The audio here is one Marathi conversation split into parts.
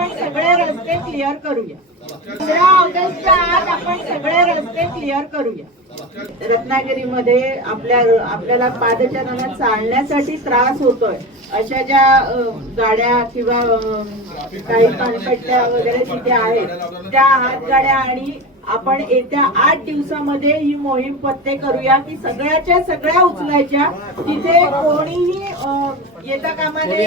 आपण सगळे रस्ते क्लिअर करूया. 15 ऑगस्टच्या आत आपण सगळे रस्ते क्लिअर करूया. रत्नागिरीमध्ये आपल्याला पादचारणात चालण्यासाठी त्रास होतोय अशा ज्या गाड्या किंवा काही पानपट्ट्या वगैरे तिथे आहेत त्या हातगाड्या आणि आपण येत्या 8 दिवसामध्ये ही मोहीम पत्ते करूया की सगळ्याच्या सगळ्या उचलायच्या. तिथे कोणीही येता कामा नये.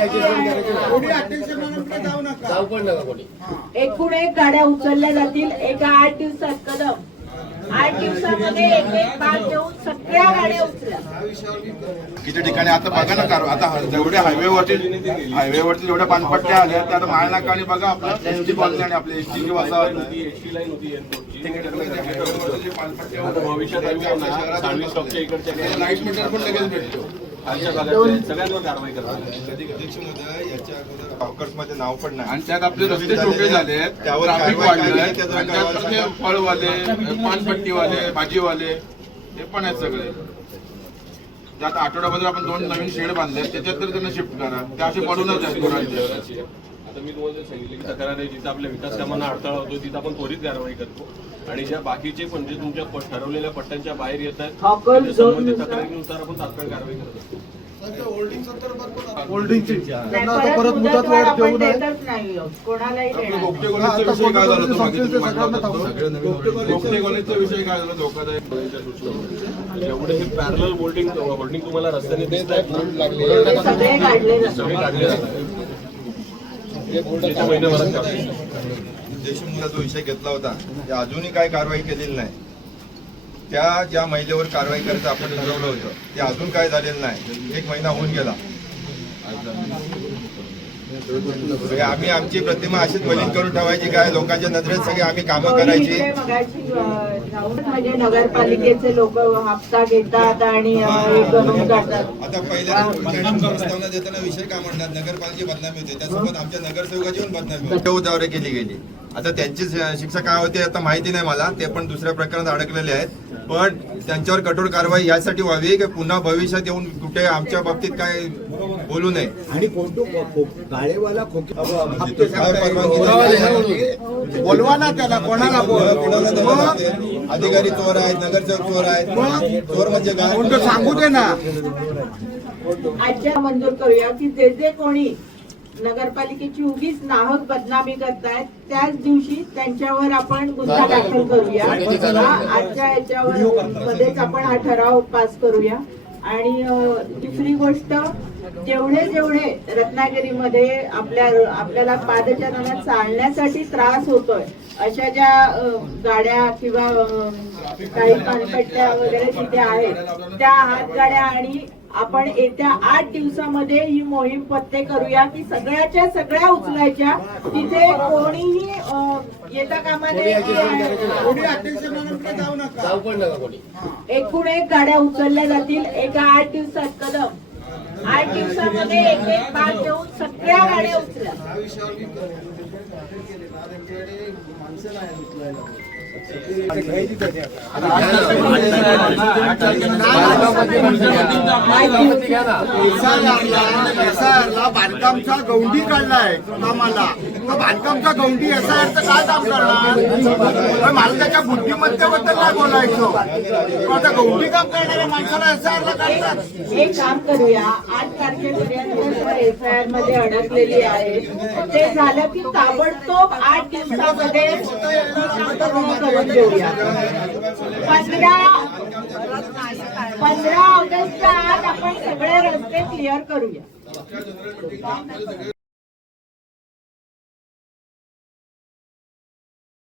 एकूण एक गाड्या उचलल्या जातील एका 8 दिवसात. कदम 8 दिवसामध्ये एक भाग घेऊन सगळ्या गाड्या उचल्या. किती ठिकाणी आता बघा ना आता जेवढे हायवेवरती जेवढ्या पानपट्ट्या आल्या त्या आता माळनाका आणि बघा आपलं एसटी कॉलनी आणि आपली एसटी किंवा एसटी लाईन होती भविष्यात लाईट मीटर पण लगेच भेटतो. सगळ्यांवर कारवाई मध्ये नाव पण नाही आणि त्यात आपले रस्ते छोटे झाले त्यावर ट्रॅफिक वाढले फळवाले पानपट्टीवाले भाजीवाले हे पण आहेत सगळे. त्यात आठवड्यामध्ये आपण 2 नवीन शेड बांधले त्याच्यात तर त्यांना शिफ्ट करा त्या असे पडूनच आहेत गुरांचे. आता मी तुम्हाला सांगितलं की तक्रार आहे जिथं आपल्या विकास कामांना अडथळा होतो तिथं आपण त्वरित कारवाई करतो आणि ज्या बाकीचे पण जे तुमच्या ठरवलेल्या पट्ट्यांच्या बाहेर येत आहेत संबंधित तक्रारीनुसार आपण तात्काळ कारवाई करत असतो. एवढे हे पॅरलल होल्डिंग तुम्हाला रस्त्याने देत आहेत देशमुखला जो विषय घेतला होता त्या अजूनही काय कारवाई केलेली नाही. त्या ज्या महिलेवर कारवाई करायचं आपण ठरवलं होतं ते अजून काय झालेलं नाही. 1 महिना होऊन गेला. आम्ही आमची प्रतिमा अशीच मलिन करून ठेवायची काय लोकांच्या नजरेत सगळे आम्ही कामं करायची. म्हणजे नगरपालिकेचे लोक हप्ता घेतात आणि आता पहिल्या प्रस्तावना देताना विषय काय म्हणतात नगरपालिकेची बदनामी होते त्यासोबत आमच्या नगरसेवकाची पण बदनामी होते. दौरे केली गेली. आता त्यांची शिक्षा काय होते आता माहिती नाही मला. ते पण दुसऱ्या प्रकरणात अडकलेले आहेत. पण त्यांच्यावर कठोर कारवाई यासाठी व्हावी की पुन्हा भविष्यात येऊन कुठे आमच्या बाबतीत काय बोलू नये. आणि गाळेवाला बोलवा ना त्याला कोणाला अधिकारी चोर आहेत नगरसेवक चोर आहेत. चोर म्हणजे काय सांगू दे ना. आजच्या मंजूर करूया की जे कोणी नगरपालिकेची उगीच नाहक बदनामी करतायत त्याच दिवशी त्यांच्यावर आपण गुन्हा दाखल करूया. आजच्या याच्यावर मध्येच आपण हा ठराव पास करूया. आणि दुसरी गोष्ट जेवढे रत्नागिरीमध्ये आपल्याला पादचारणात चालण्यासाठी त्रास होतोय अशा ज्या गाड्या किंवा काही पानपट्ट्या वगैरे तिथे आहेत त्या हातगाड्या आणि आपण येत्या 8 दिवसामध्ये ही मोहीम पत्ते करूया की सगळ्याच्या सगळ्या उचलायच्या. तिथे कोणीही येता कामा नये. एकूण एक गाड्या उचलल्या जातील एका 8 दिवसात. कदम 8 दिवसामध्ये एक भाग घेऊन सगळ्या गाड्या उचल्या. बांधकामचा गौंडी काढलाय कामाला. बांधकामचा गौंडी SIR काय काम करणार. मालकाच्या बुद्धिमत्तेबद्दल काय बोलायचं. आता गौंडी काम करणाऱ्या माणसाला SIR ला काढतात. एक काम करूया 8 तारखेपर्यंत SIR मध्ये अडकलेली आहे ते झालं की ताबडतोब 8 दिवसामध्ये करून घेऊया. 15 ऑगस्टच्या आत आपण सगळे रस्ते क्लिअर करूया.